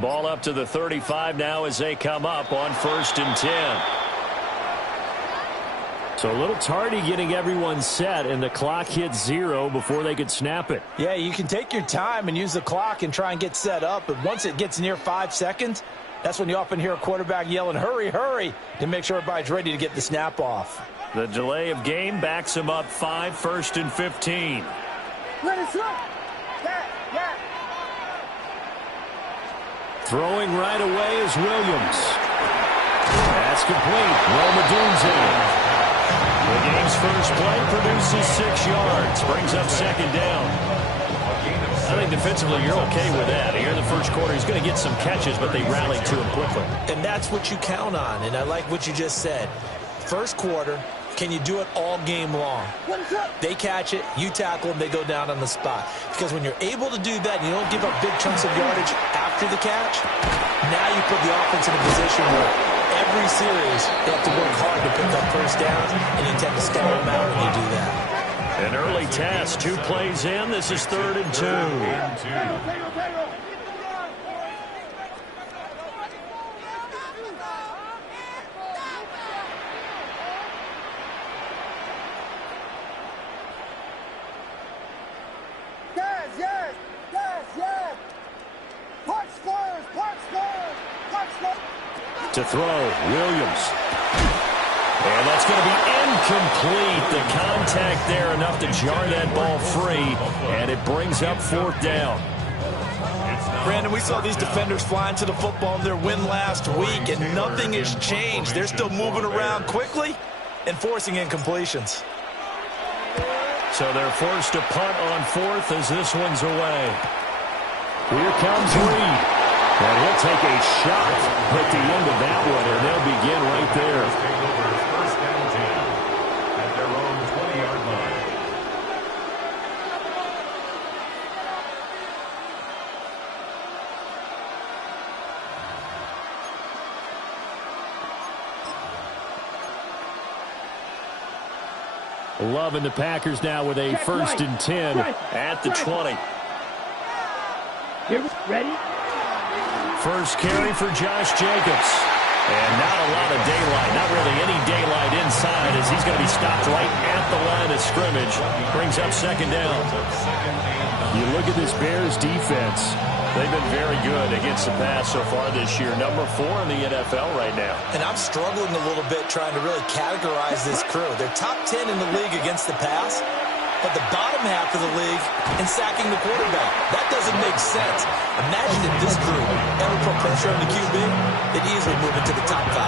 Ball up to the 35 now as they come up on 1st and 10. So a little tardy getting everyone set, and the clock hits 0 before they could snap it. Yeah, you can take your time and use the clock and try and get set up, but once it gets near 5 seconds, that's when you often hear a quarterback yelling, hurry, hurry, to make sure everybody's ready to get the snap off. The delay of game backs them up 5, 1st and 15. Throwing right away is Williams. That's complete. Romadoon's in. The game's first play produces 6 yards. Brings up 2nd down. I think defensively you're okay with that. Here in the first quarter, he's going to get some catches, but they rallied to him quickly. And that's what you count on, and I like what you just said. First quarter, can you do it all game long? They catch it, you tackle them, they go down on the spot. Because when you're able to do that and you don't give up big chunks of yardage after the catch, now you put the offense in a position where every series they have to work hard to pick up first downs, and you tend to stall them out when you do that. An early test, 2 plays in. This is 3rd and 2. To throw, Williams. And that's going to be incomplete. The contact there enough to jar that ball free, and it brings up 4th down. Brandon, we saw these defenders flying to the football in their win last week, and nothing has changed. They're still moving around quickly and forcing incompletions. So they're forced to punt on 4th as this one's away. Here comes Reed. And he'll take a shot at the end of that one, and they'll begin right there. First down 10 at their own 20-yard line. Loving the Packers now with a 1st and 10 at the 20. Here, ready? First carry for Josh Jacobs. And not a lot of daylight, not really any daylight inside as he's going to be stopped right at the line of scrimmage. Brings up 2nd down. You look at this Bears defense. They've been very good against the pass so far this year. Number 4 in the NFL right now. And I'm struggling a little bit trying to really categorize this crew. They're top 10 in the league against the pass, but the bottom half of the league in sacking the quarterback. That doesn't make sense. Imagine if this group ever put pressure on the QB, they'd easily move into the top 5.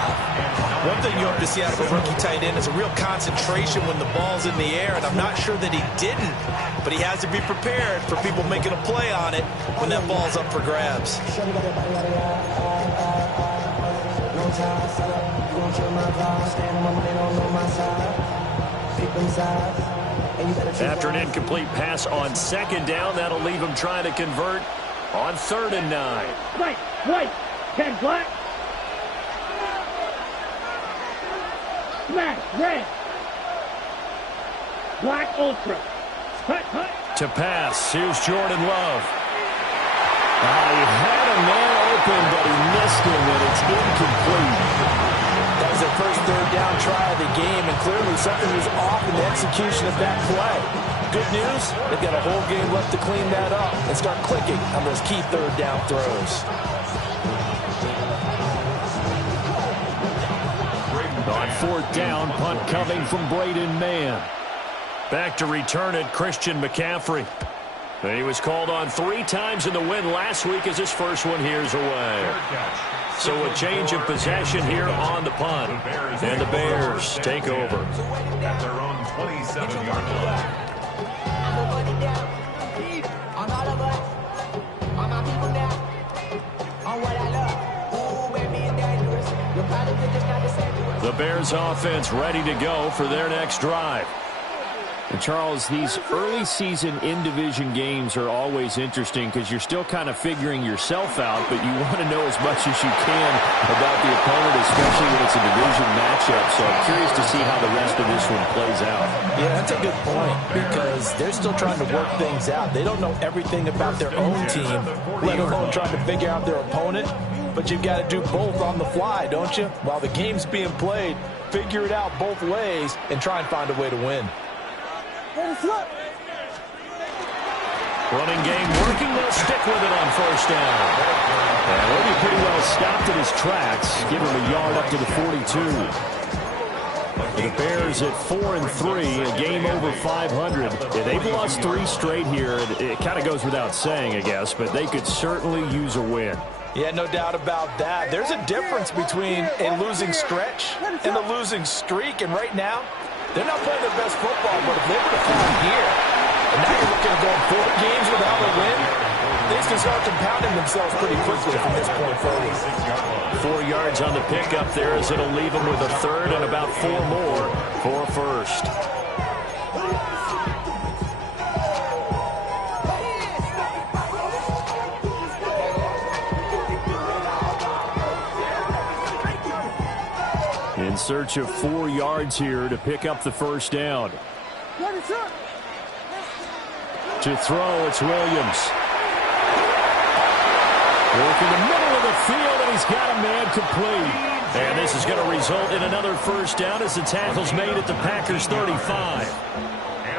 One thing you hope to see out of a rookie tight end is a real concentration when the ball's in the air, and I'm not sure that he didn't, but he has to be prepared for people making a play on it when that ball's up for grabs. After an incomplete pass on 2nd down, that'll leave him trying to convert on 3rd and 9. White, 10 black. Smash, red. Black ultra. Hut. To pass, here's Jordan Love. He had a man open, but he missed him, and it's incomplete. That was their first 3rd down try of the game, and clearly something was off in the execution of that play. Good news, they've got a whole game left to clean that up and start clicking on those key 3rd down throws. On 4th down, punt coming from Braden Mann. Back to return it, Christian McCaffrey. And he was called on 3 times in the win last week as his first one here's away. So a change of possession here on the punt. And the Bears take over. At their own 27-yard line. The Bears offense ready to go for their next drive. Charles, these early season in-division games are always interesting because you're still kind of figuring yourself out, but you want to know as much as you can about the opponent, especially when it's a division matchup. So I'm curious to see how the rest of this one plays out. Yeah, that's a good point because they're still trying to work things out. They don't know everything about their own team, let alone trying to figure out their opponent. But you've got to do both on the fly, don't you? While the game's being played, figure it out both ways and try and find a way to win. Running game working. They'll stick with it on first down. And he'll be pretty well stopped at his tracks. Give him a yard up to the 42. The Bears at 4-3, a game over 500. Yeah, they've lost 3 straight here. It kind of goes without saying, I guess, but they could certainly use a win. Yeah, no doubt about that. There's a difference between a losing stretch and a losing streak. And right now, they're not playing their best football, but if they were to fall here, and now you're looking at going 4 games without a win, things can start compounding themselves pretty quickly from this point forward. 4 yards on the pickup there as it'll leave them with a third and about 4 more for a first. In search of 4 yards here to pick up the first down. To throw, it's Williams. Working the middle of the field, and he's got a man complete. And this is going to result in another first down as the tackle's made at the Packers' 35.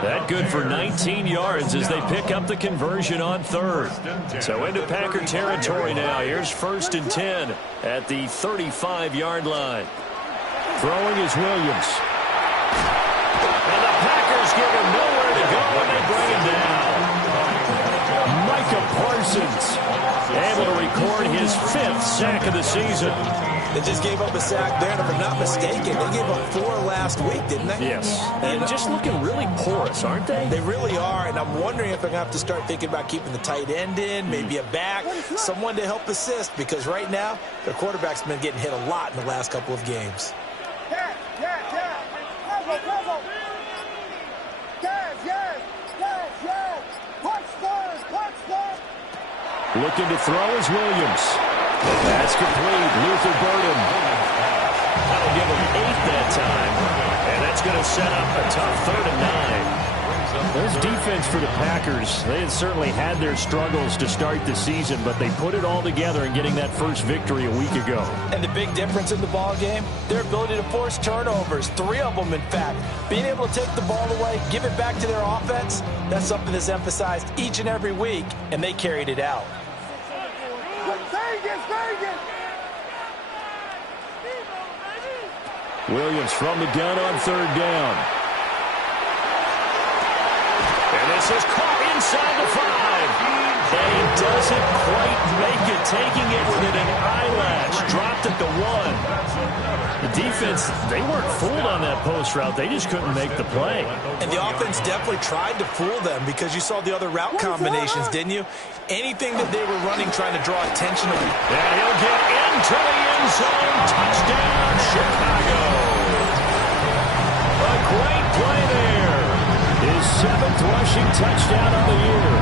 That good for 19 yards as they pick up the conversion on third. So into Packer territory now. Here's 1st and 10 at the 35-yard line. Throwing is Williams. And the Packers give him nowhere to go, and they bring him down. Micah Parsons able to record his 5th sack of the season. They just gave up a sack there, and if I'm not mistaken, they gave up 4 last week, didn't they? Yes. And just looking really porous, aren't they? They really are, and I'm wondering if they're going to have to start thinking about keeping the tight end in, maybe a back, someone to help assist, because right now, their quarterback's been getting hit a lot in the last couple of games. Looking to throw is Williams. That's complete. Luther Burden. That'll give him 8 that time. And that's going to set up a tough 3rd and 9. There's defense for the Packers. They had certainly had their struggles to start the season, but they put it all together in getting that first victory a week ago. And the big difference in the ball game, their ability to force turnovers, 3 of them in fact. Being able to take the ball away, give it back to their offense, that's something that's emphasized each and every week, and they carried it out. Williams from the gun on 3rd down. And this is caught inside the 5. And he doesn't quite make it, taking it within an eyelash. Dropped at the 1. The defense, they weren't fooled on that post route. They just couldn't make the play. And the offense definitely tried to fool them because you saw the other route combinations, didn't you? Anything that they were running trying to draw attention to. And he'll get into the end zone. Touchdown, Chicago. A great play there. His 7th rushing touchdown of the year.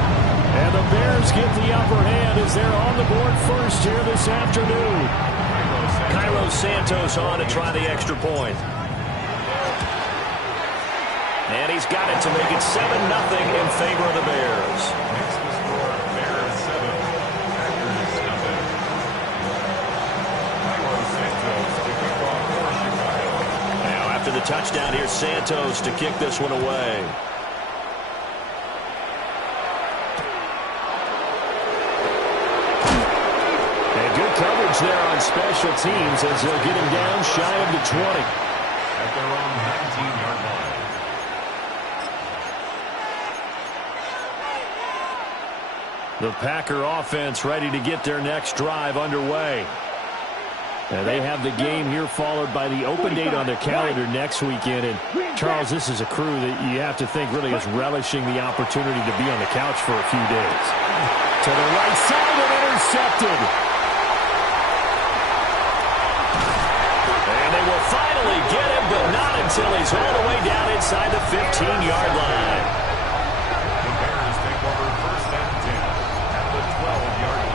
And the Bears get the upper hand as they're on the board first here this afternoon. Cairo Santos on to try the extra point. And he's got it to make it 7-0 in favor of the Bears. Now after the touchdown, here's Santos to kick this one away. Coverage there on special teams as they'll get him down shy of the 20. At their own 19-yard line. The Packer offense ready to get their next drive underway. And they have the game here followed by the open date on their calendar next weekend. And Charles, this is a crew that you have to think really is relishing the opportunity to be on the couch for a few days. To the right side and intercepted. And they will finally get him, but not until he's all the way down inside inside the 15-yard line. The Bears take over 1st and 10 at the 12-yard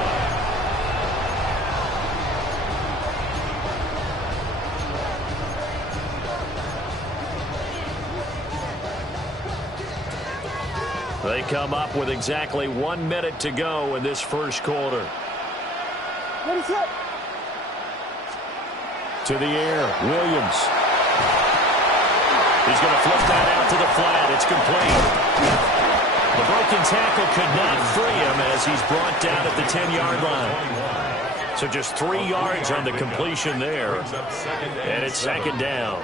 line. They come up with exactly 1 minute to go in this first quarter. Ready, set. To the air, Williams. He's going to flip that out to the flat. It's complete. The broken tackle could not free him as he's brought down at the 10-yard line. So just 3 yards on the completion there. And it's second down.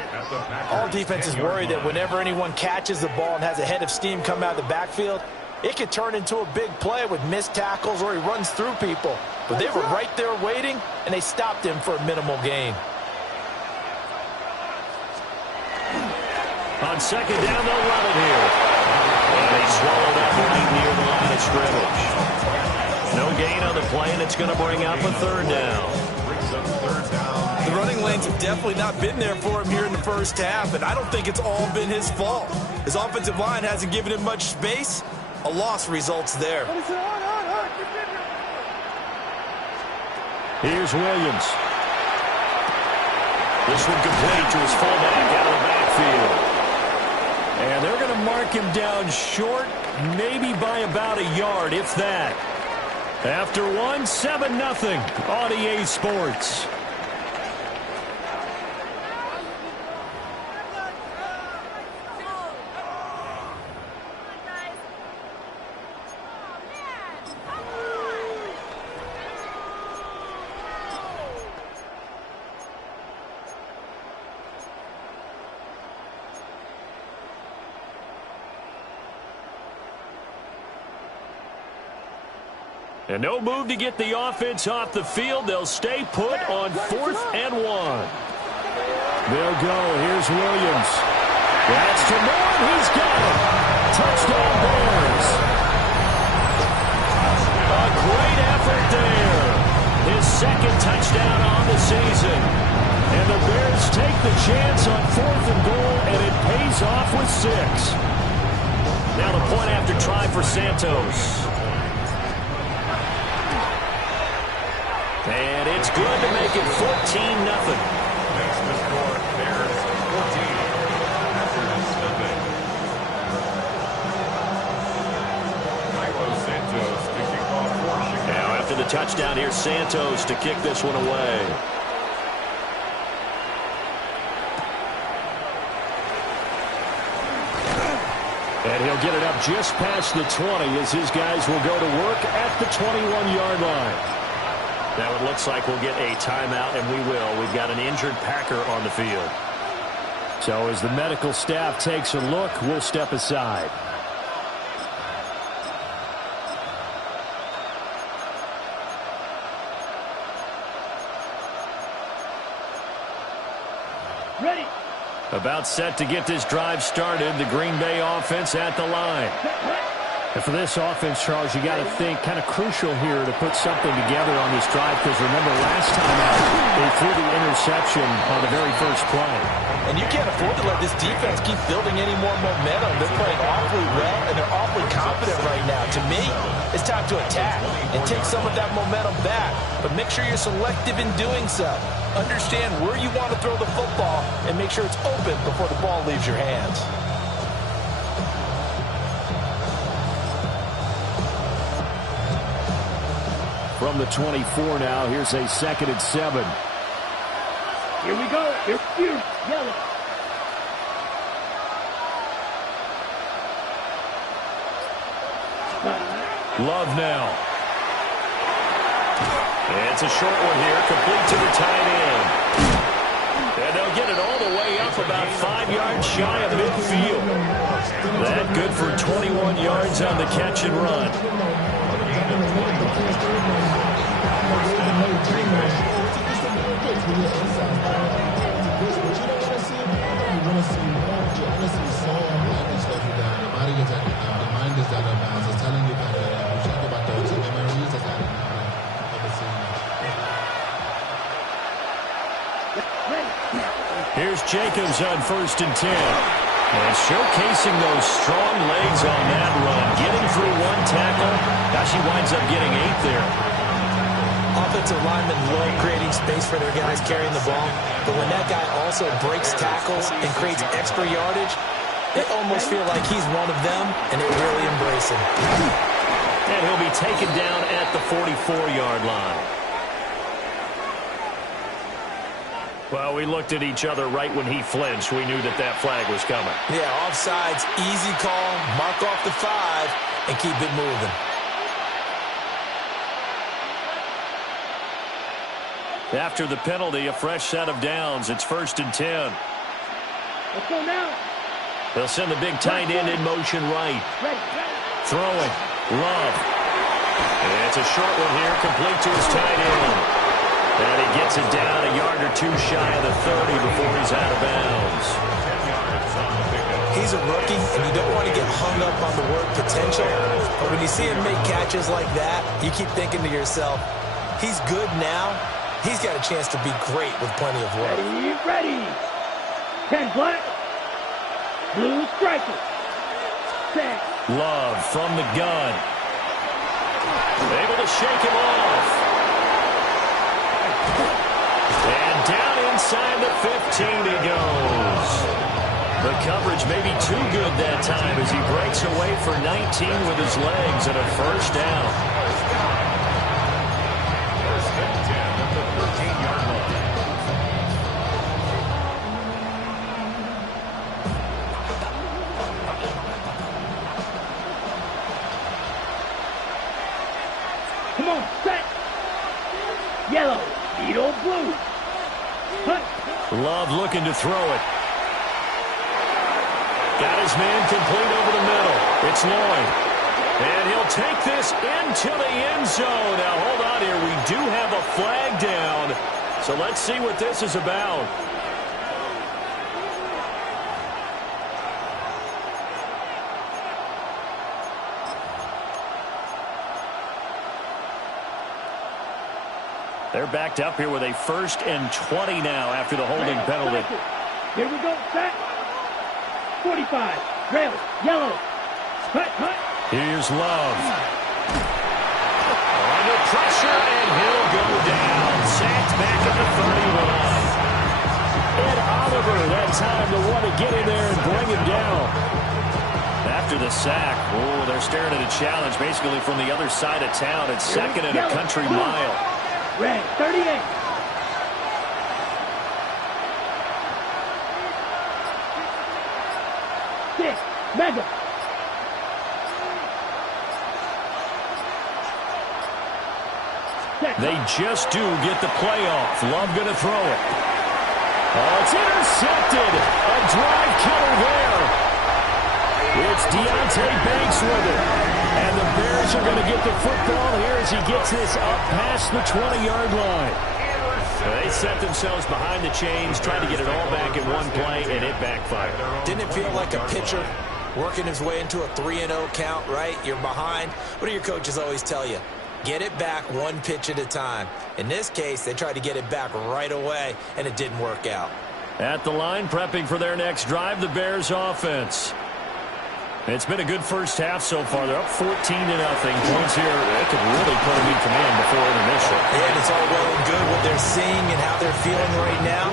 All defenses worry that whenever anyone catches the ball and has a head of steam come out of the backfield, it could turn into a big play with missed tackles or he runs through people. But they were right there waiting, and they stopped him for a minimal gain. On second down, they'll run it here. And they swallowed up right near the line of scrimmage. No gain on the play, and it's going to bring up a third down. The running lanes have definitely not been there for him here in the first half, and I don't think it's all been his fault. His offensive line hasn't given him much space. A loss results there. Here's Williams. This one complete to his fullback out of the backfield. And they're going to mark him down short, maybe by about a yard, if that. After one, 7-0 on EA Sports. And no move to get the offense off the field. They'll stay put on 4th and 1. They'll go. Here's Williams. That's to Moore. He's got it. Touchdown Bears. A great effort there. His second touchdown on the season. And the Bears take the chance on 4th and goal, and it pays off with 6. Now the point after try for Santos. And it's good to make it 14-0. Makes the score Bears 14 after the snubing. Milo Santos to kick off for Chicago. Now after the touchdown, here's Santos to kick this one away. And he'll get it up just past the 20 as his guys will go to work at the 21-yard line. Now it looks like we'll get a timeout, and we will. We've got an injured Packer on the field. So as the medical staff takes a look, we'll step aside. Ready. About set to get this drive started, the Green Bay offense at the line. And for this offense, Charles, you got to think kind of crucial here to put something together on this drive because remember last time out, they threw the interception on the very first play. And you can't afford to let this defense keep building any more momentum. They're playing awfully well, and they're awfully confident right now. To me, it's time to attack and take some of that momentum back. But make sure you're selective in doing so. Understand where you want to throw the football and make sure it's open before the ball leaves your hands. From the 24 now, here's a 2nd and 7. Here we go. Here. Yellow. Love now. It's a short one here, complete to the tight end. And they'll get it all the way up about 5 yards shy of midfield. That good for 21 yards on the catch and run. Here's Jacobs on 1st and 10. And showcasing those strong legs on that run. Getting through one tackle. Now she winds up getting 8 there. Offensive linemen love creating space for their guys carrying the ball. But when that guy also breaks tackles and creates extra yardage, they almost feel like he's one of them, and they really embrace him. And he'll be taken down at the 44-yard line. Well, we looked at each other right when he flinched. We knew that that flag was coming. Yeah, offsides, easy call, mark off the 5, and keep it moving. After the penalty, a fresh set of downs. It's 1st and 10. Let's go now. They'll send the big tight end in motion right. Ready. Throwing. Love. And it's a short one here, complete to his tight end. And he gets it down a yard or 2 shy of the 30 before he's out of bounds. He's a rookie, and you don't want to get hung up on the word potential. But when you see him make catches like that, you keep thinking to yourself, he's good now. He's got a chance to be great with plenty of work. Ready. 10 black. Blue striker. Set. Love from the gun. Able to shake him off. And down inside the 15 he goes. The coverage may be too good that time as he breaks away for 19 with his legs and a first down. 1st and 10 at the 13-yard line. Come on, set. Yellow. Beetle blue. Hunt. Love looking to throw it. Got his man complete over the middle. It's Lloyd. And he'll take this into the end zone. Now, hold on here. We do have a flag down. So let's see what this is about. They're backed up here with a 1st and 20 now after the holding penalty. Here we go, set. 45. Rail. Yellow. Cut. Here's Love. Under pressure, and he'll go down. Sacked back at the 31. Ed Oliver, that time to want to get in there and bring him down. After the sack, they're staring at a challenge basically from the other side of town. It's 2nd and a country mile. Red, 38. Six, Mega. They just do get the playoff. Love going to throw it. Oh, it's intercepted. A drive killer there. It's Deonte Banks with it. And the Bears are going to get the football here as he gets this up past the 20-yard line. They set themselves behind the chains, trying to get it all back in one play, and it backfired. Didn't it feel like a pitcher working his way into a 3-0 count, right? You're behind. What do your coaches always tell you? Get it back one pitch at a time. In this case, they tried to get it back right away, and it didn't work out. At the line, prepping for their next drive, the Bears offense. It's been a good first half so far. They're up 14-0. Points here. They could really put them in command before intermission. And it's all well and good what they're seeing and how they're feeling right now.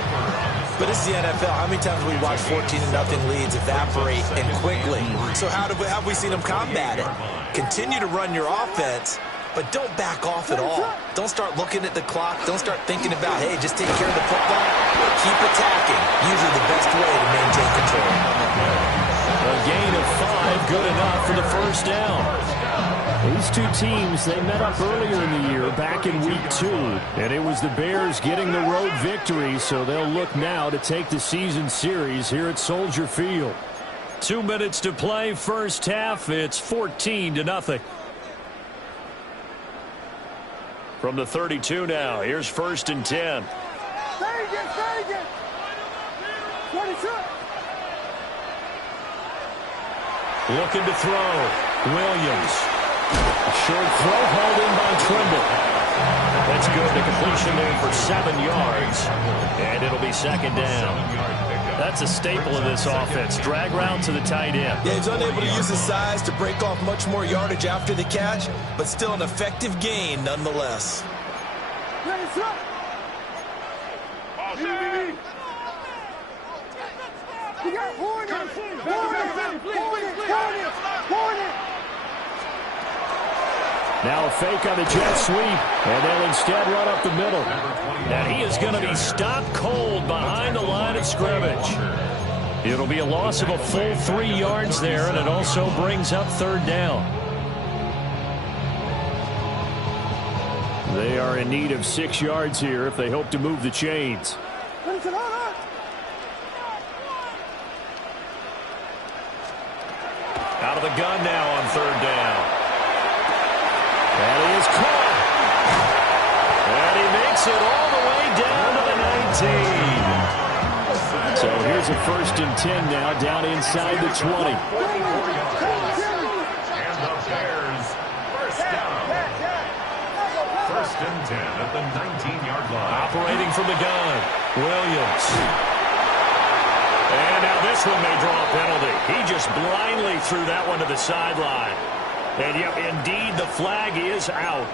But it's the NFL. How many times have we watched 14-0 leads evaporate and quickly? So how have we seen them combat it? Continue to run your offense, but don't back off at all. Don't start looking at the clock. Don't start thinking about, hey, just take care of the football. Keep attacking. Usually the best way to maintain control. A gain of 5, good enough for the first down. These two teams, they met up earlier in the year, back in week 2. And it was the Bears getting the road victory, so they'll look now to take the season series here at Soldier Field. 2 minutes to play, first half. It's 14-0. From the 32 now, here's 1st and 10. 22. Looking to throw. Williams. Short throw hauled in by Trimble. That's good. The completion there for 7 yards. And it'll be 2nd down. That's a staple of this offense. Drag route to the tight end. Yeah, he's unable to use his size to break off much more yardage after the catch, but still an effective gain nonetheless. Now a fake on the jet sweep, and they'll instead run up the middle. And he is going to be stopped cold behind the line of scrimmage. It'll be a loss of a full 3 yards there, and it also brings up third down. They are in need of 6 yards here if they hope to move the chains. Out of the gun now on third down. And he is caught. And he makes it all the way down to the 19. So here's a 1st and 10 now, down inside the 20. And the Bears, first down. 1st and 10 at the 19-yard line. Operating from the gun, Williams. And now this one may draw a penalty. He just blindly threw that one to the sideline. And yep, indeed, the flag is out.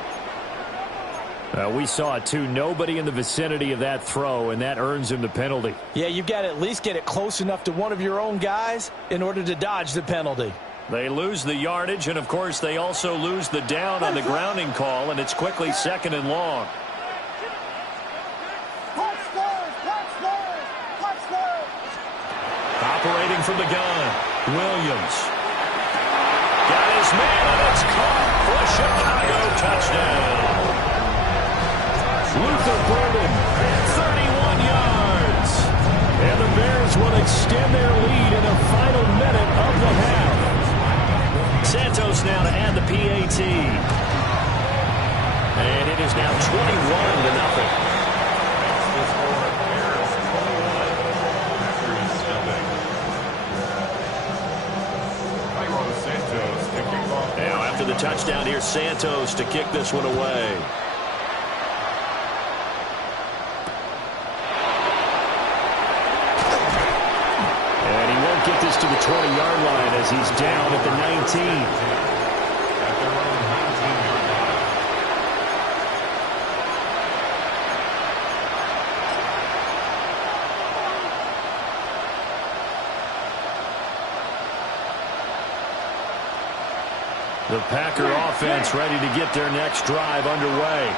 We saw it too. Nobody in the vicinity of that throw, and that earns him the penalty. Yeah, you've got to at least get it close enough to one of your own guys in order to dodge the penalty. They lose the yardage, and of course they also lose the down on the grounding call, and it's quickly 2nd and long. Operating from the gun, Williams. Got his man, and it's caught for a Chicago touchdown. Luther Burden, 31 yards. and the Bears will extend their lead in the final minute of the half. Santos now to add the PAT. And it is now 21-0. Now after the touchdown, here's Santos to kick this one away. And he won't get this to the 20-yard line as he's down at the 19. The Packer offense ready to get their next drive underway.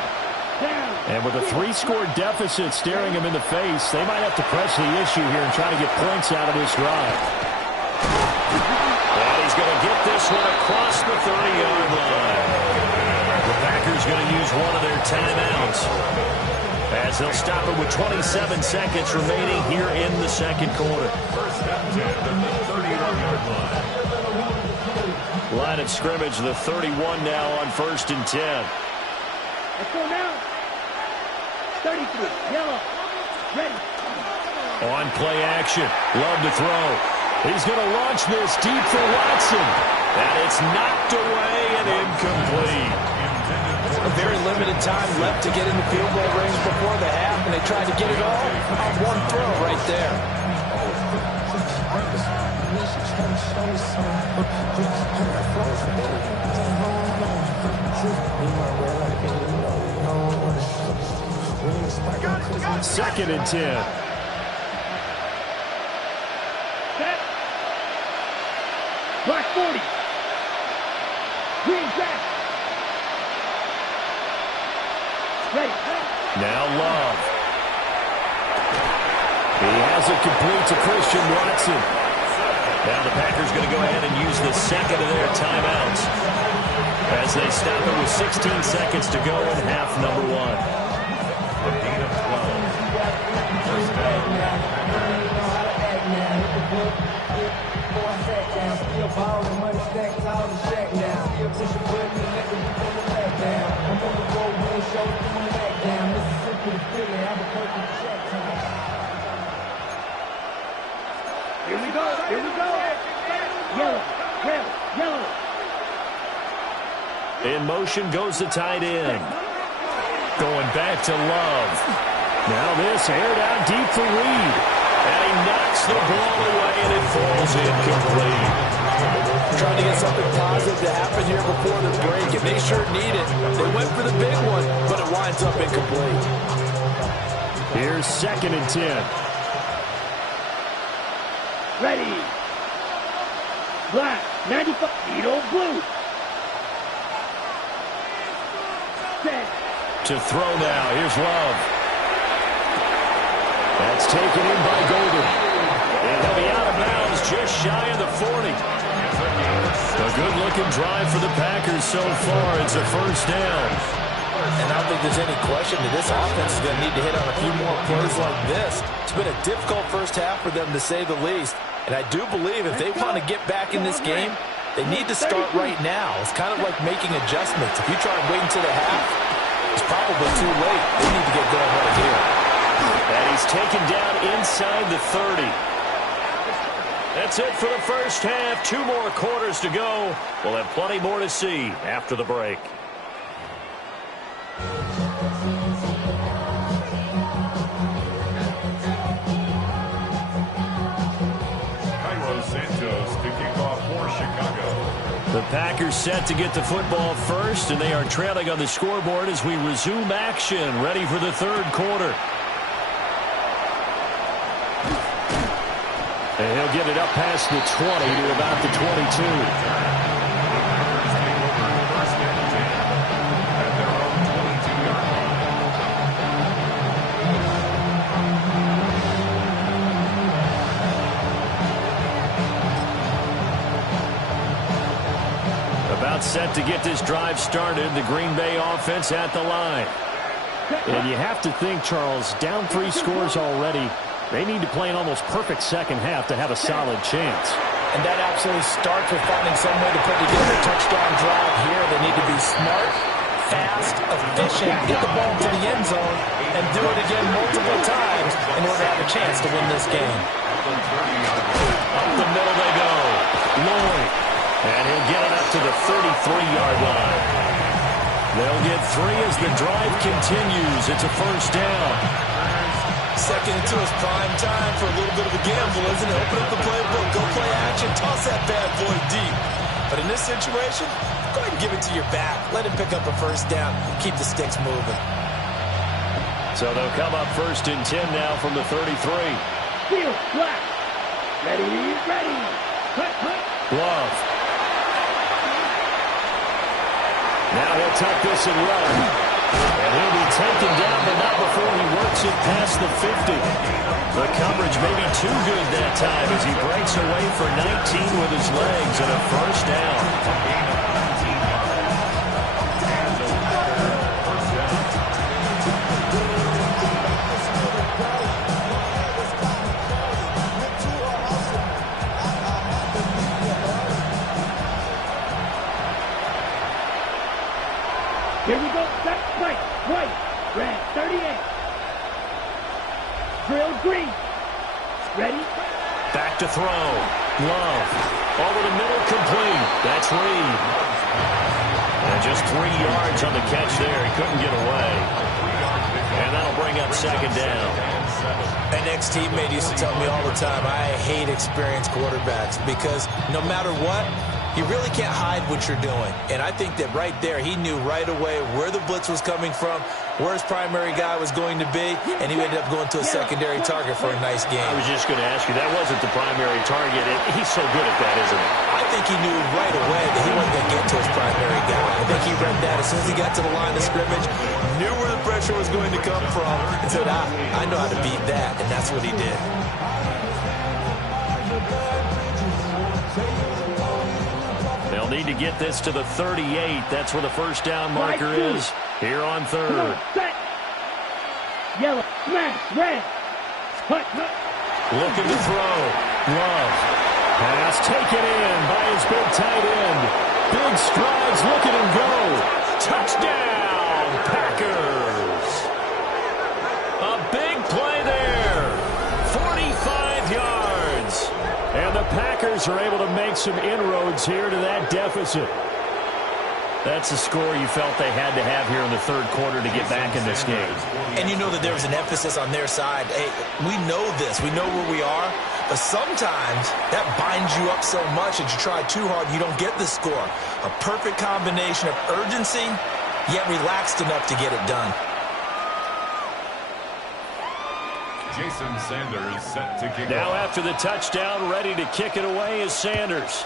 And with a 3-score deficit staring him in the face, they might have to press the issue here and try to get points out of this drive. And he's going to get this one across the 30-yard line. The Packers going to use one of their timeouts as they'll stop it with 27 seconds remaining here in the second quarter. First and 10 at the 30-yard line. Line of scrimmage, the 31 now on 1st and 10. Let's go now. 33, yellow, ready. On play action, Love to throw. He's going to launch this deep for Watson. And it's knocked away and incomplete. A very limited time left to get into field goal range before the half, and they tried to get it all on one throw right there. Second and 10. Set. Black 40. Green back. Ready. Now Love. He has it complete to Christian Watson. Now the Packers going to go ahead and use the second of their timeouts as they stop it with 16 seconds to go in half number 1. A gain of 12. First down. Here we go. Here we go. Yellow, red, yellow. In motion goes the tight end. Going back to Love. Now this aired out deep for Reed. And he knocks the ball away, and it falls incomplete. Trying to get something positive to happen here before the break, and they sure need it. They went for the big one, but it winds up incomplete. Here's 2nd and 10. Ready. Black, 95, Edo blue. Set. To throw now. Here's Love. That's taken in by Golden. And he'll be out of bounds just shy of the 40. A good-looking drive for the Packers so far. It's a first down. And I don't think there's any question that this offense is going to need to hit on a few more plays like this. It's been a difficult first half for them, to say the least. And I do believe if they want to get back in this game, they need to start right now. It's kind of like making adjustments. If you try and wait until the half, it's probably too late. They need to get going right here. And he's taken down inside the 30. That's it for the first half. 2 more quarters to go. We'll have plenty more to see after the break. Cairo Santos to kick off for Chicago. The Packers set to get the football first, and they are trailing on the scoreboard as we resume action, ready for the 3rd quarter. And he'll get it up past the 20 to about the 22. About set to get this drive started. The Green Bay offense at the line. And you have to think, Charles, down 3 scores already. They need to play an almost perfect second half to have a solid chance. And that absolutely starts with finding some way to put together a touchdown drive here. They need to be smart, fast, efficient, get the ball to the end zone, and do it again multiple times in order to have a chance to win this game. Up the middle they go. Lloyd. And he'll get it up to the 33-yard line. They'll get 3 as the drive continues. It's a first down. Second into his prime time for a little bit of a gamble, isn't it? Open up the playbook, go play action, toss that bad boy deep. But in this situation, go ahead and give it to your back. Let him pick up a first down. Keep the sticks moving. So they'll come up 1st and 10 now from the 33. Field, black. Ready, ready. Cut, cut. Love. Now he'll tuck this and run. And he'll be taken down, but not before he works it past the 50. The coverage may be too good that time as he breaks away for 19 with his legs and a first down. Here we go. Set, white, white, red, 38. Drill green. Ready? Back to throw. Love. Over the middle, complete. That's Reed. And just 3 yards on the catch there. He couldn't get away. And that'll bring up 2nd down. An ex-teammate used to tell me all the time, I hate experienced quarterbacks because no matter what, you really can't hide what you're doing. And I think that right there, he knew right away where the blitz was coming from, where his primary guy was going to be, and he ended up going to a secondary target for a nice game. I was just going to ask you, that wasn't the primary target. He's so good at that, isn't he? I think he knew right away that he wasn't going to get to his primary guy. I think he read that as soon as he got to the line of scrimmage, knew where the pressure was going to come from, and said, I know how to beat that, and that's what he did. They'll need to get this to the 38. That's where the first down marker is here on 3rd. Set. Yellow, smash, red. Cut, cut. Looking to throw. Love. Pass taken in by his big tight end. Big strides, look at him go. Touchdown, Packers. A big play there. 45 yards. And the Packers are able to make some inroads here to that deficit. That's the score you felt they had to have here in the third quarter to get back in this game. And you know that there was an emphasis on their side. Hey, we know this. We know where we are. But sometimes that binds you up so much that you try too hard, you don't get the score. A perfect combination of urgency, yet relaxed enough to get it done. Jason Sanders set to kick Now off. after the touchdown, ready to kick it away is Sanders.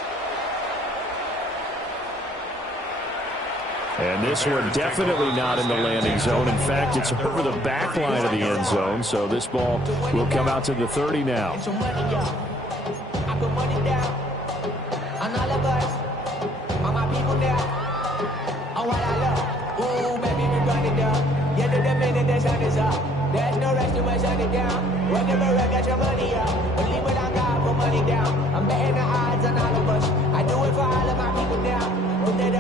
And this one definitely not in the landing zone. In fact, it's over the back line of the end zone, so this ball will come out to the 30 now. There's no rest to my shut it down. Whenever I get your money up, believe it on God, put money down. I'm betting the odds on all of us. I do it for all of my people now.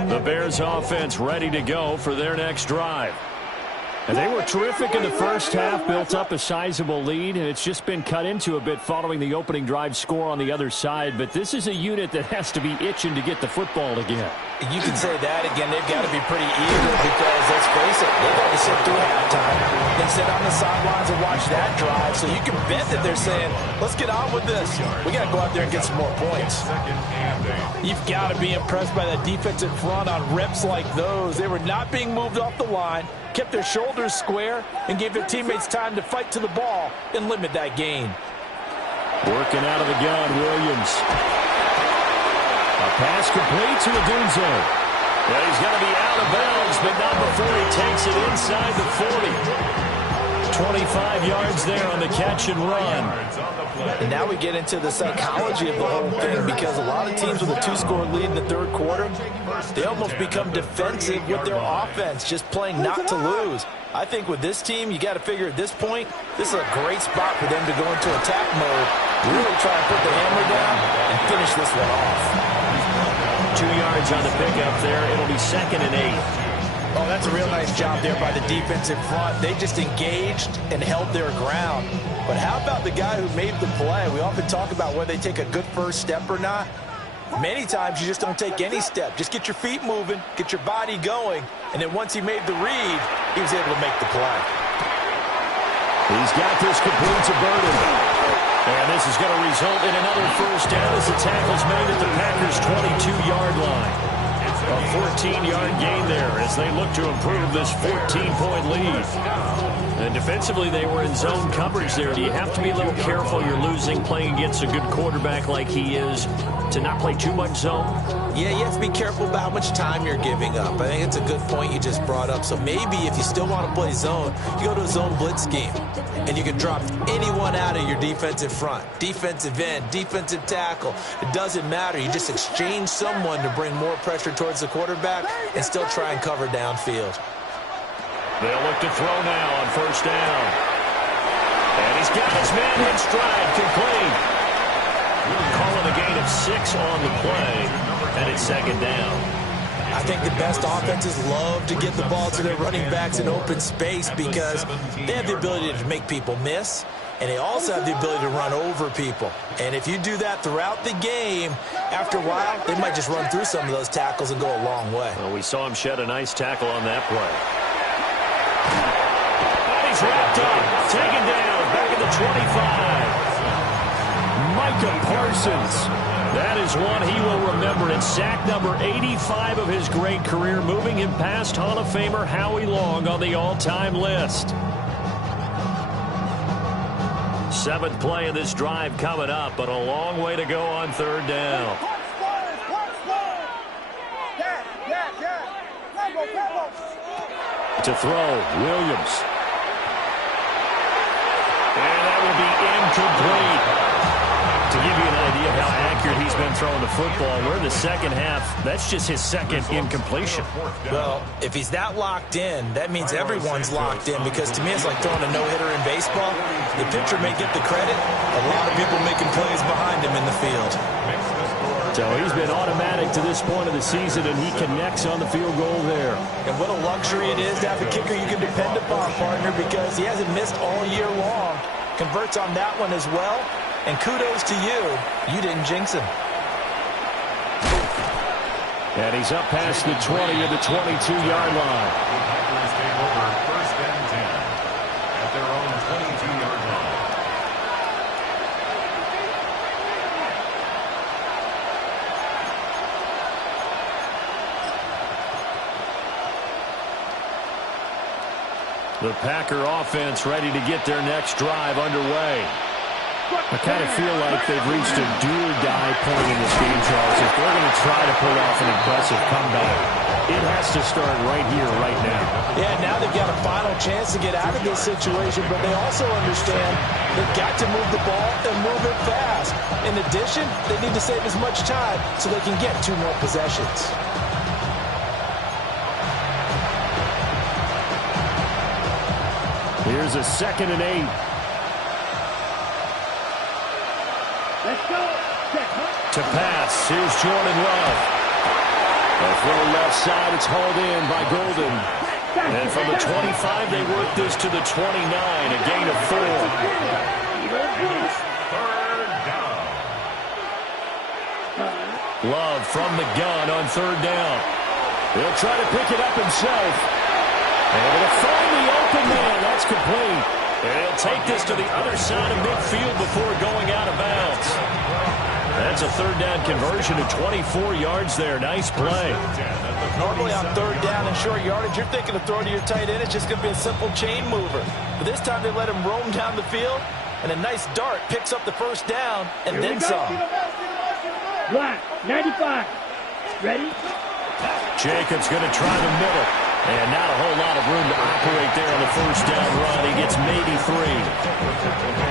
The Bears offense ready to go for their next drive. And they were terrific in the first half, built up a sizable lead, and it's just been cut into a bit following the opening drive score on the other side. But this is a unit that has to be itching to get the football again. You can say that again. They've got to be pretty eager because, let's face it, they've got to sit through halftime and sit on the sidelines and watch that drive. So you can bet that they're saying, let's get on with this. We got to go out there and get some more points. You've got to be impressed by the defensive front on reps like those. They were not being moved off the line, kept their shoulders square, and gave their teammates time to fight to the ball and limit that gain. Working out of the gun, Williams. A pass complete to Odunze. Yeah, he's going to be out of bounds, but not before he takes it inside the 40. 25 yards there on the catch and run. And now we get into the psychology of the whole thing, because a lot of teams with a two-score lead in the third quarter, they almost become defensive with their offense, just playing not to lose. I think with this team, you got to figure at this point, this is a great spot for them to go into attack mode, really try and put the hammer down and finish this one off. 2 yards on the pickup there. It'll be 2nd and 8. Oh, that's a real nice job there by the defensive front. They just engaged and held their ground. But how about the guy who made the play? We often talk about whether they take a good first step or not. Many times you just don't take any step. Just get your feet moving, get your body going, and then once he made the read, he was able to make the play. He's got this complete to Burden. And this is going to result in another first down as the tackle's made at the Packers' 22-yard line. A 14-yard gain there as they look to improve this 14-point lead. And defensively, they were in zone coverage there. Do you have to be a little careful? You're losing playing against a good quarterback like he is to not play too much zone? Yeah, you have to be careful about how much time you're giving up. I think it's a good point you just brought up. So maybe if you still want to play zone, you go to a zone blitz scheme. And you can drop anyone out of your defensive front. Defensive end, defensive tackle. It doesn't matter. You just exchange someone to bring more pressure towards the quarterback and still try and cover downfield. They'll look to throw now on first down. And he's got his man in stride, complete. Calling a gain of 6 on the play, and it's 2nd down. I think the best offenses love to get the ball to their running backs in open space because they have the ability to make people miss, and they also have the ability to run over people. And if you do that throughout the game, after a while, they might just run through some of those tackles and go a long way. Well, we saw him shed a nice tackle on that play. And he's wrapped up, taken down, back at the 25. Micah Parsons. That is one he will remember. It's sack number 85 of his great career, moving him past Hall of Famer Howie Long on the all-time list. 7th play of this drive coming up, but a long way to go on third down. To throw, Williams. And that will be incomplete. To give you an idea of how accurate he's been throwing the football, we're in the second half. That's just his 2nd incompletion. Well, if he's that locked in, that means everyone's locked in, because to me it's like throwing a no-hitter in baseball. The pitcher may get the credit, a lot of people making plays behind him in the field. So he's been automatic to this point of the season, and he connects on the field goal there. And what a luxury it is to have a kicker you can depend upon, partner, because he hasn't missed all year long. Converts on that one as well. And kudos to you. You didn't jinx him. And he's up past the 20 of the 22-yard line. Packers take over 1st and 10 at their own 22-yard line. The Packer offense ready to get their next drive underway. I kind of feel like they've reached a do-or-die point in this game, Charles. If they're going to try to pull off an impressive comeback, it has to start right here, right now. Yeah, now they've got a final chance to get out of this situation, but they also understand they've got to move the ball and move it fast. In addition, they need to save as much time so they can get 2 more possessions. Here's a 2nd and 8. Let's go. Check, huh? To pass, here's Jordan Love. A throw left side, it's hauled in by Golden. And from the 25, they work this to the 29, a gain of 4. 3rd down. Love from the gun on 3rd down. He'll try to pick it up himself. Able to find the open man. That's complete. And he'll take this to the other side of midfield before going out of bounds. That's a 3rd down conversion to 24 yards there. Nice play. Normally on 3rd down and short yardage, you're thinking of throwing to your tight end. It's just going to be a simple chain mover. But this time they let him roam down the field, and a nice dart picks up the 1st down and then some. Black, 95. Ready? Jacobs going to try the middle. And not a whole lot of room to operate there on the 1st down run. He gets maybe 3.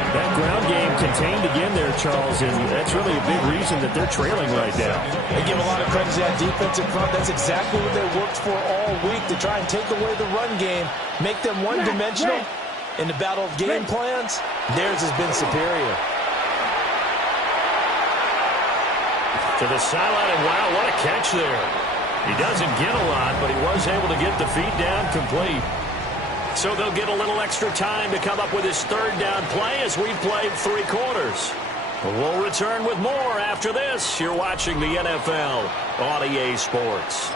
That ground game contained again there, Charles, and that's really a big reason that they're trailing right now. They give a lot of credit to that defensive front. That's exactly what they worked for all week, to try and take away the run game, make them one-dimensional. In the battle of game plans, theirs has been superior. To the sideline, and wow, what a catch there. He doesn't get a lot, but he was able to get the feet down complete. So they'll get a little extra time to come up with his 3rd down play as we've played 3 quarters. We'll return with more after this. You're watching the NFL on EA Sports.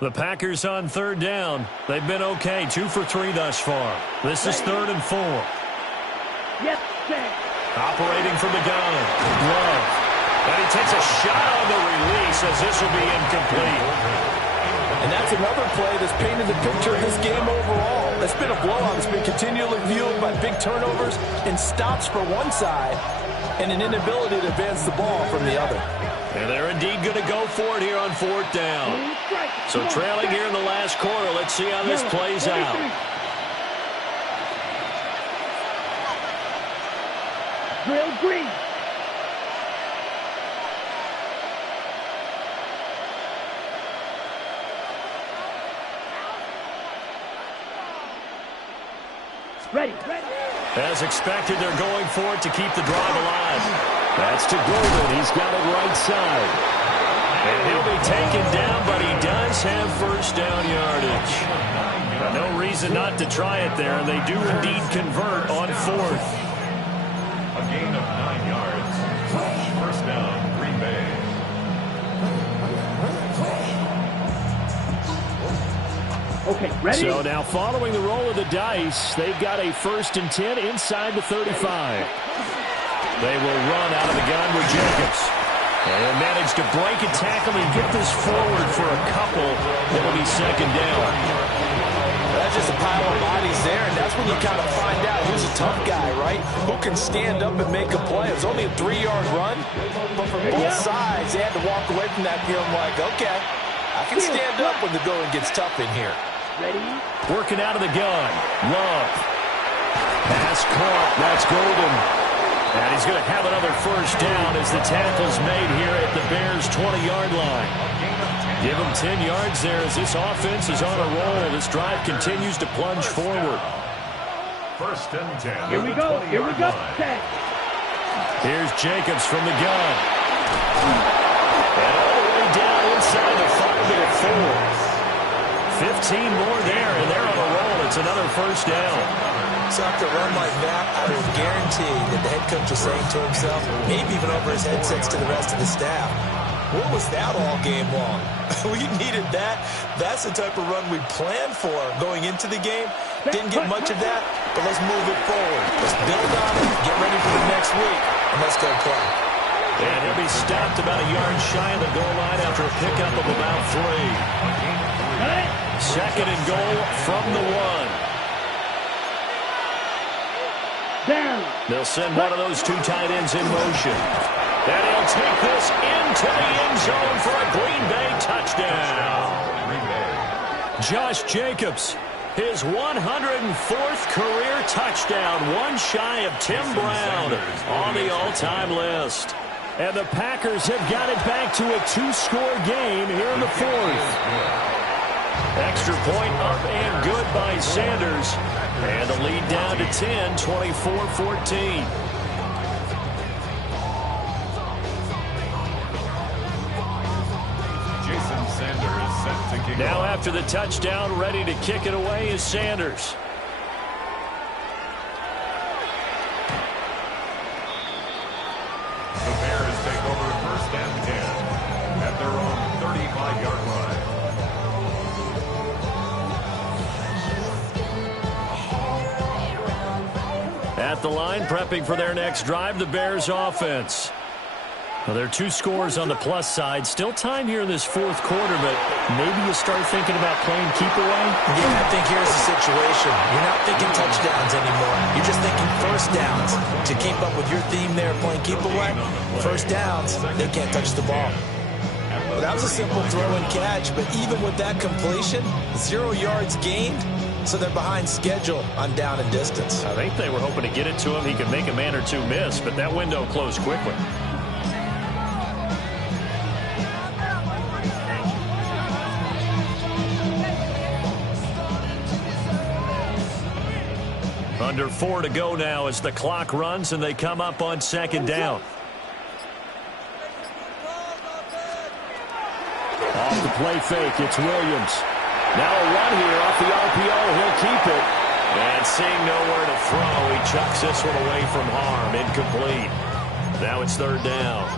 The Packers on 3rd down. They've been okay, 2 for 3 thus far. This is 3rd and 4. Yes, sir. Operating from the gun. Love. And he takes a shot on the release as this will be incomplete. And that's another play that's painted the picture of this game overall. It's been a blowout. It's been continually fueled by big turnovers and stops for one side and an inability to advance the ball from the other. And they're indeed going to go for it here on 4th down. So trailing here in the last quarter. Let's see how this plays out. Drill green. Ready. As expected, they're going for it to keep the drive alive. That's to Golden. He's got it right side. And he'll be taken down, but he does have 1st down yardage. No reason not to try it there, and they do indeed convert on 4th. A gain of 9 yards. 1st down, Green Bay. Okay, ready? So now following the roll of the dice, they've got a 1st and 10 inside the 35. They will run out of the gun with Jacobs. And he'll manage to break a tackle and get this forward for a couple. It'll be 2nd down. That's just a pile of bodies there, and that's when you kind of find out who's a tough guy, right? Who can stand up and make a play. It was only a 3-yard run, but from both sides, they had to walk away from that feeling like, okay, I can stand up when the going gets tough in here. Ready? Working out of the gun. Love. Pass caught. That's Golden. And he's going to have another 1st down as the tackle's made here at the Bears' 20-yard line. Give him 10 yards there as this offense is on a roll. This drive continues to plunge forward. 1st and 10. Here we go. Here we go. Here's Jacobs from the gun. And all the way down inside the 5 to the 4. 15 more there, and they're on a roll. It's another first down. So after a run like that, I will guarantee that the head coach is saying to himself, maybe even over his headsets to the rest of the staff, what was that all game long? We needed that. That's the type of run we planned for going into the game. Didn't get much of that, but let's move it forward. Let's build on it, get ready for the next week, and let's go play. And he'll be stopped about a yard shy of the goal line after a pickup of about 3. Second and goal from the 1. Down. They'll send one of those two tight ends in motion. And he'll take this into the end zone for a Green Bay touchdown. Josh Jacobs, his 104th career touchdown, one shy of Tim Brown on the all-time list. And the Packers have got it back to a 2-score game here in the 4th. Extra point up and good by Sanders. And the lead down to 10, 24-14. Jason Sanders set to kick Now off. after the touchdown, ready to kick it away is Sanders. The Bears take over first and 10 at their own 35-yard line. At the line, prepping for their next drive, the Bears offense. Well, there are 2 scores on the plus side. Still time here in this 4th quarter, but maybe you start thinking about playing keep away? Yeah, I think here's the situation. You're not thinking touchdowns anymore. You're just thinking first downs. To keep up with your theme there, playing keep away, first downs, they can't touch the ball. Well, that was a simple throw and catch, but even with that completion, 0 yards gained, so they're behind schedule on down and distance. I think they were hoping to get it to him. He could make a man or two miss, but that window closed quickly. Under 4 to go now as the clock runs and they come up on second down. Off the play fake, it's Williams. Now a run here off the RPO. He'll keep it. And seeing nowhere to throw, he chucks this one away from harm. Incomplete. Now it's third down.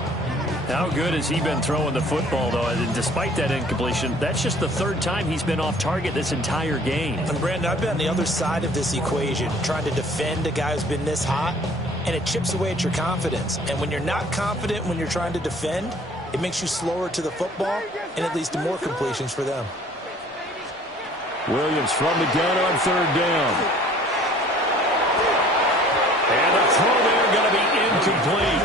How good has he been throwing the football, though? And despite that incompletion, that's just the 3rd time he's been off target this entire game. And Brandon, I've been on the other side of this equation, trying to defend a guy who's been this hot, and it chips away at your confidence. And when you're not confident when you're trying to defend, it makes you slower to the football, and it leads to more completions for them. Williams from the gun on third down. And the throw there going to be incomplete.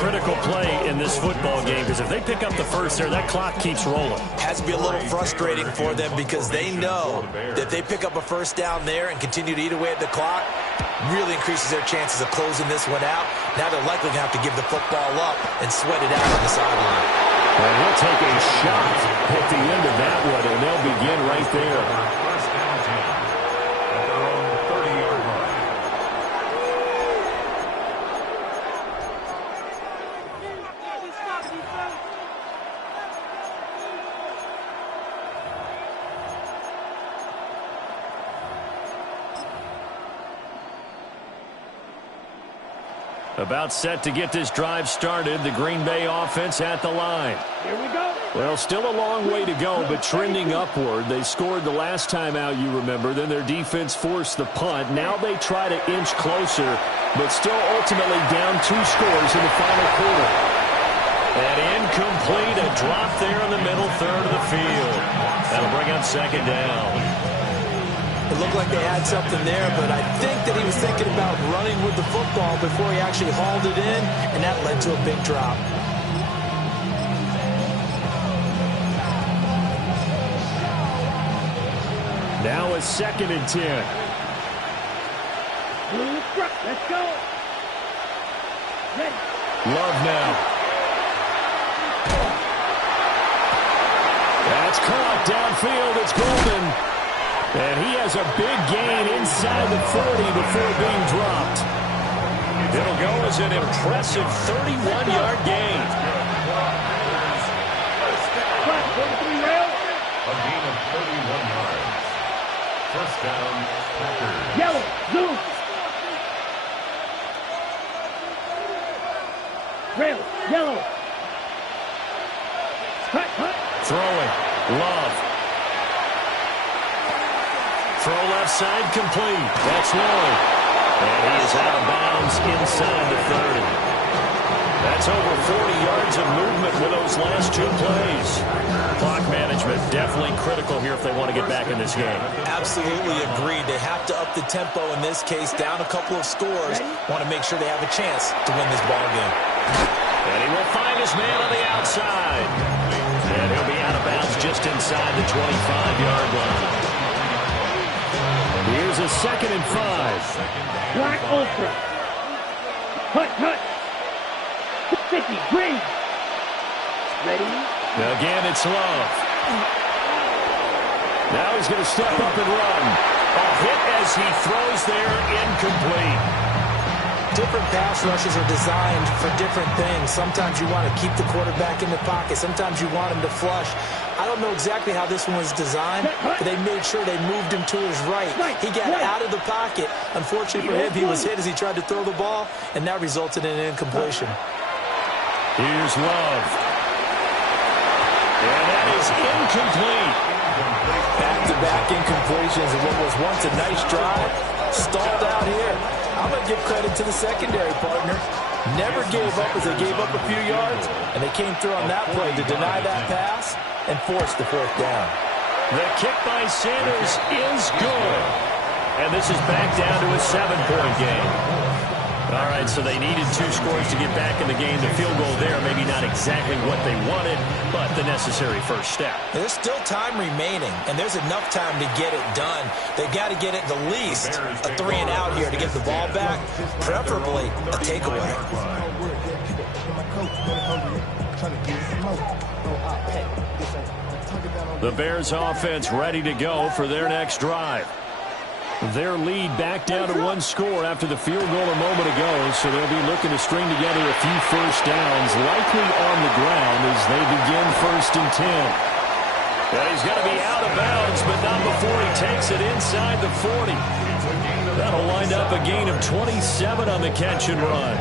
Critical play in this football game, because if they pick up the first there, that clock keeps rolling. Has to be a little frustrating for them because they know that if they pick up a first down there and continue to eat away at the clock, really increases their chances of closing this one out. Now they're likely going to have to give the football up and sweat it out on the sideline. And he'll take a shot at the end of that one, and they'll begin right there. First down 10 at their own 30-yard line. About set to get this drive started. The Green Bay offense at the line. Here we go. Well, still a long way to go, but trending upward. They scored the last time out, you remember. Then their defense forced the punt. Now they try to inch closer, but still ultimately down 2 scores in the final quarter. And incomplete, a drop there in the middle third of the field. That'll bring up second down. It looked like they had something there, but I think that he was thinking about running with the football before he actually hauled it in, and that led to a big drop. Now a second and 10. Let's go. Ready. Love now. That's caught downfield. It's Golden. And he has a big gain inside the 40 before being dropped. It'll go as an impressive 31-yard gain. A gain of 31 yards. First down, Packers. Yellow, zoom. Rail, yellow. Cut, cut. Throwing. Love. Throw left side complete. That's Lloyd. And he is out of bounds inside the 30. That's over 40 yards of movement with those last two plays. Clock management definitely critical here if they want to get back in this game. Absolutely agreed. They have to up the tempo in this case, down a couple of scores. Want to make sure they have a chance to win this ball game. And he will find his man on the outside. And he'll be out of bounds just inside the 25-yard line. Here's a 2nd and 5. Black Ultra. Cut, cut. 50, green. Ready? Again, it's Love. Now he's going to step up and run. A hit as he throws there, incomplete. Different pass rushes are designed for different things. Sometimes you want to keep the quarterback in the pocket. Sometimes you want him to flush. I don't know exactly how this one was designed, but they made sure they moved him to his right. He got out of the pocket. Unfortunately for him, he was hit as he tried to throw the ball, and that resulted in an incompletion. Here's Love. And that is incomplete. Back-to-back incompletions of what was once a nice drive. Stalled out here. I'm going to give credit to the secondary partner. Never gave up as they gave up a few yards, and they came through on that play to deny that pass and force the 4th down. The kick by Sanders is good. And this is back down to a 7-point game. All right, so they needed 2 scores to get back in the game. The field goal there, maybe not exactly what they wanted, but the necessary first step. There's still time remaining, and there's enough time to get it done. They've got to get it the least a 3-and-out here to get the ball back, preferably a takeaway. The Bears offense ready to go for their next drive. Their lead back down to 1 score after the field goal a moment ago, so they'll be looking to string together a few first downs, likely on the ground as they begin 1st and 10. And he's going to be out of bounds, but not before he takes it inside the 40. That'll wind up a gain of 27 on the catch and run.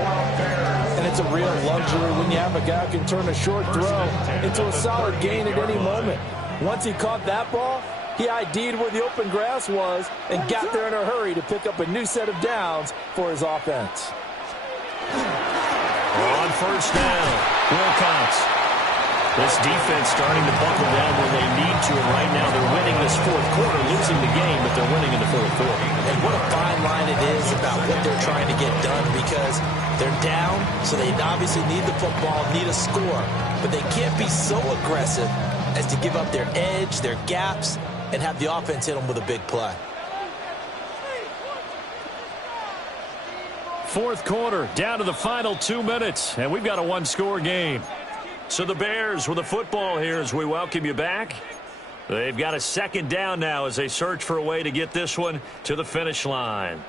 And it's a real luxury when you have a guy who can turn a short throw into a solid gain at any moment. Once he caught that ball, he ID'd where the open grass was and got there in a hurry to pick up a new set of downs for his offense. On 1st down, Wilcox. This defense starting to buckle down when they need to, and right now they're winning this 4th quarter, losing the game, but they're winning in the 4th quarter. And what a fine line it is about what they're trying to get done, because they're down, so they obviously need the football, need a score, but they can't be so aggressive as to give up their edge, their gaps, and have the offense hit them with a big play. 4th quarter, down to the final 2 minutes, and we've got a 1-score game. So the Bears with the football here as we welcome you back. They've got a 2nd down now as they search for a way to get this one to the finish line.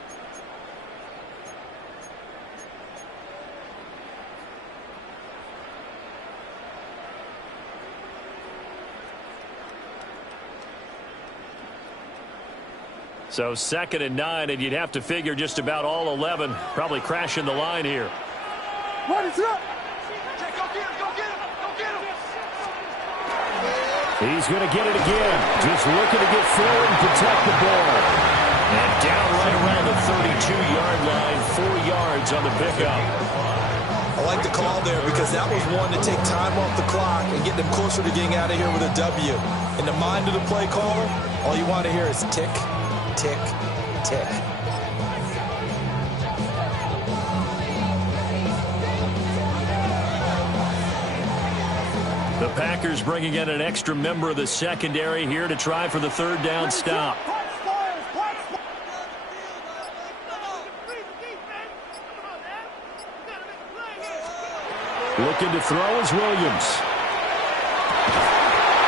So 2nd and 9, and you'd have to figure just about all 11 probably crashing the line here. What is up? He's going to get it again. Just looking to get forward and protect the ball. And down right around the 32-yard line, 4 yards on the pickup. I like the call there because that was one to take time off the clock and get them closer to getting out of here with a W. In the mind of the play caller, all you want to hear is tick, tick, tick. The Packers bringing in an extra member of the secondary here to try for the 3rd down stop. Looking to throw is Williams.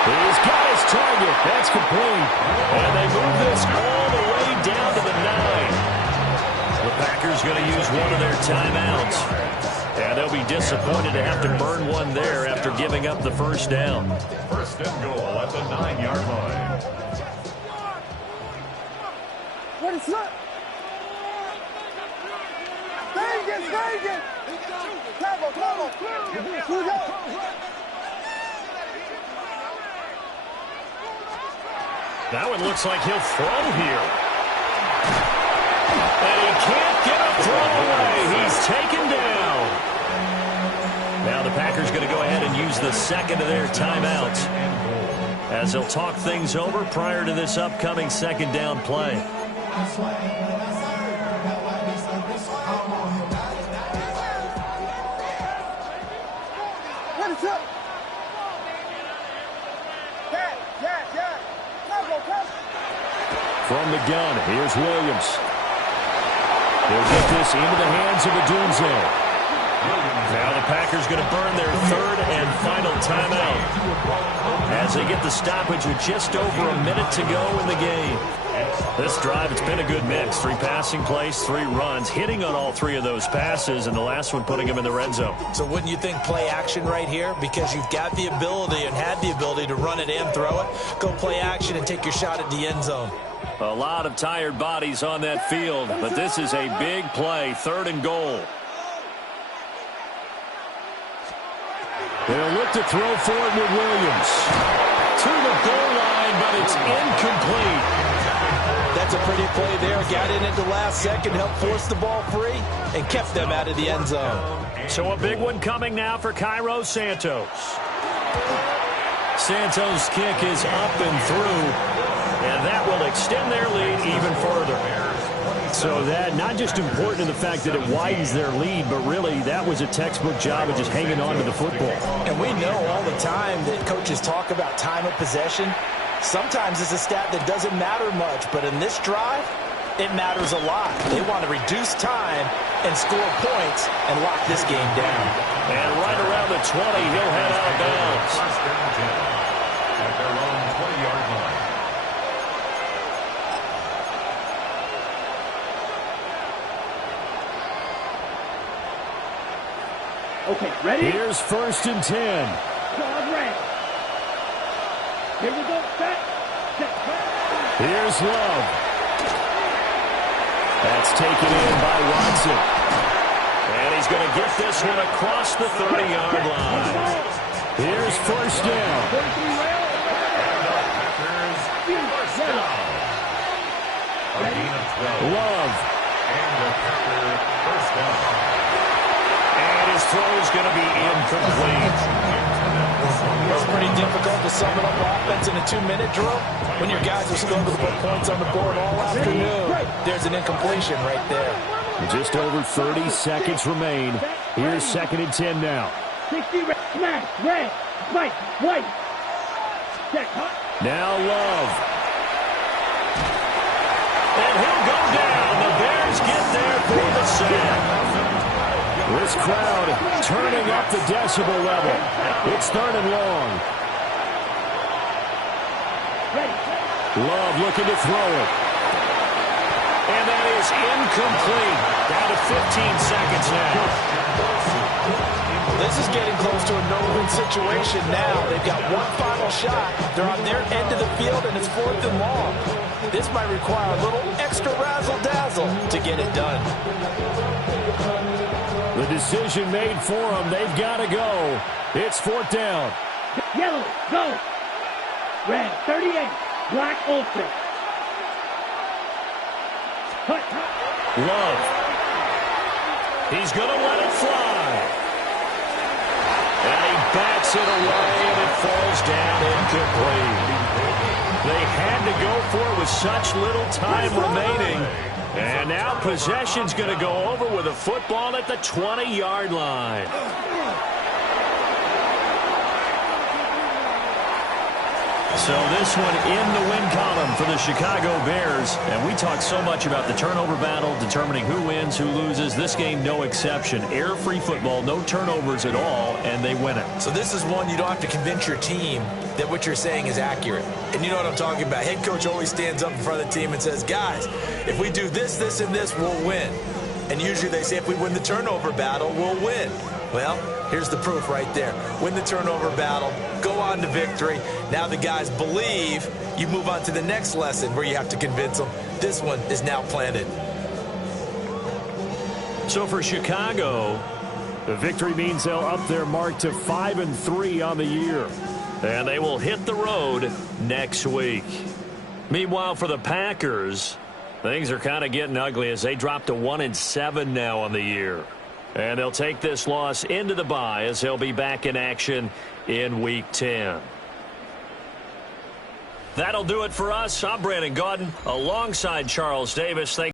He's got his target. That's complete. And they move this all the way down to the 9. The Packers going to use one of their timeouts. And they'll be disappointed to have to burn one there after giving up the 1st down. 1st and goal at the 9-yard line. What is up? Stay it. That one looks like he'll throw here. And he can't get a throw away. He's taken down. Now the Packers going to go ahead and use the second of their timeouts as they'll talk things over prior to this upcoming second down play. What is up? From the gun, here's Williams. They'll get this into the hands of Odunze. Now the Packers going to burn their third and final timeout as they get the stoppage with just over a minute to go in the game. This drive, it's been a good mix. 3 passing plays, 3 runs, hitting on all 3 of those passes, and the last one putting him in the red zone. So wouldn't you think play action right here? Because you've got the ability and had the ability to run it and throw it. Go play action and take your shot at the end zone. A lot of tired bodies on that field, but this is a big play, 3rd and goal. They'll look to throw forward with Williams. To the goal line, but it's incomplete. That's a pretty play there. Got in at the last second, helped force the ball free, and kept them out of the end zone. So a big one coming now for Cairo Santos. Santos' kick is up and through. And that will extend their lead even further. So that, not just important in the fact that it widens their lead, but really that was a textbook job of just hanging on to the football. And we know all the time that coaches talk about time of possession. Sometimes it's a stat that doesn't matter much, but in this drive, it matters a lot. They want to reduce time and score points and lock this game down. And right around the 20, he'll head out of bounds. At their own 20-yard line. Okay, ready? Here's 1st and 10. Dog red. Here we go. Set. Here's Love. That's taken in by Watson. And he's going to get this one across the 30-yard line. Here's 1st down. Love. And the Packer first down. And his throw is going to be incomplete. It's pretty difficult to sum it up offense in a 2-minute drill when your guys are struggling to put points on the board all afternoon. There's an incompletion right there. Just over 30 seconds remain. Here's 2nd and 10 now. 60 red, smash, red, spike, white. Check, hot. Now Love. And he'll go down. The Bears get there for the sack. This crowd turning up the decibel level. It's 3rd and long. Love looking to throw it. And that is incomplete. Down to 15 seconds now. This is getting close to a no-win situation now. They've got one final shot. They're on their end of the field, and it's 4th and long. This might require a little extra razzle-dazzle to get it done. The decision made for them. They've got to go. It's 4th down. Yellow, go. Red, 38. Black, Olsen. Hut. Love. He's going to let it fly. And he bats it away, and it falls down incomplete. They had to go for it with such little time remaining. And now possession's going to go over with a football at the 20-yard line. So this one in the win column for the Chicago Bears. And we talk so much about the turnover battle, determining who wins, who loses. This game, no exception. Air-free football, no turnovers at all, and they win it. So this is one you don't have to convince your team that what you're saying is accurate. And you know what I'm talking about. Head coach always stands up in front of the team and says, guys, if we do this, this, and this, we'll win. And usually they say if we win the turnover battle, we'll win. Well, here's the proof right there. Win the turnover battle, go on to victory. Now the guys believe. You move on to the next lesson where you have to convince them this one is now planted. So for Chicago, the victory means they'll up their mark to 5-3 on the year. And they will hit the road next week. Meanwhile, for the Packers, things are kind of getting ugly as they drop to 1-7 now on the year. And they'll take this loss into the bye as they'll be back in action in Week 10. That'll do it for us. I'm Brandon Gaudin alongside Charles Davis. Thank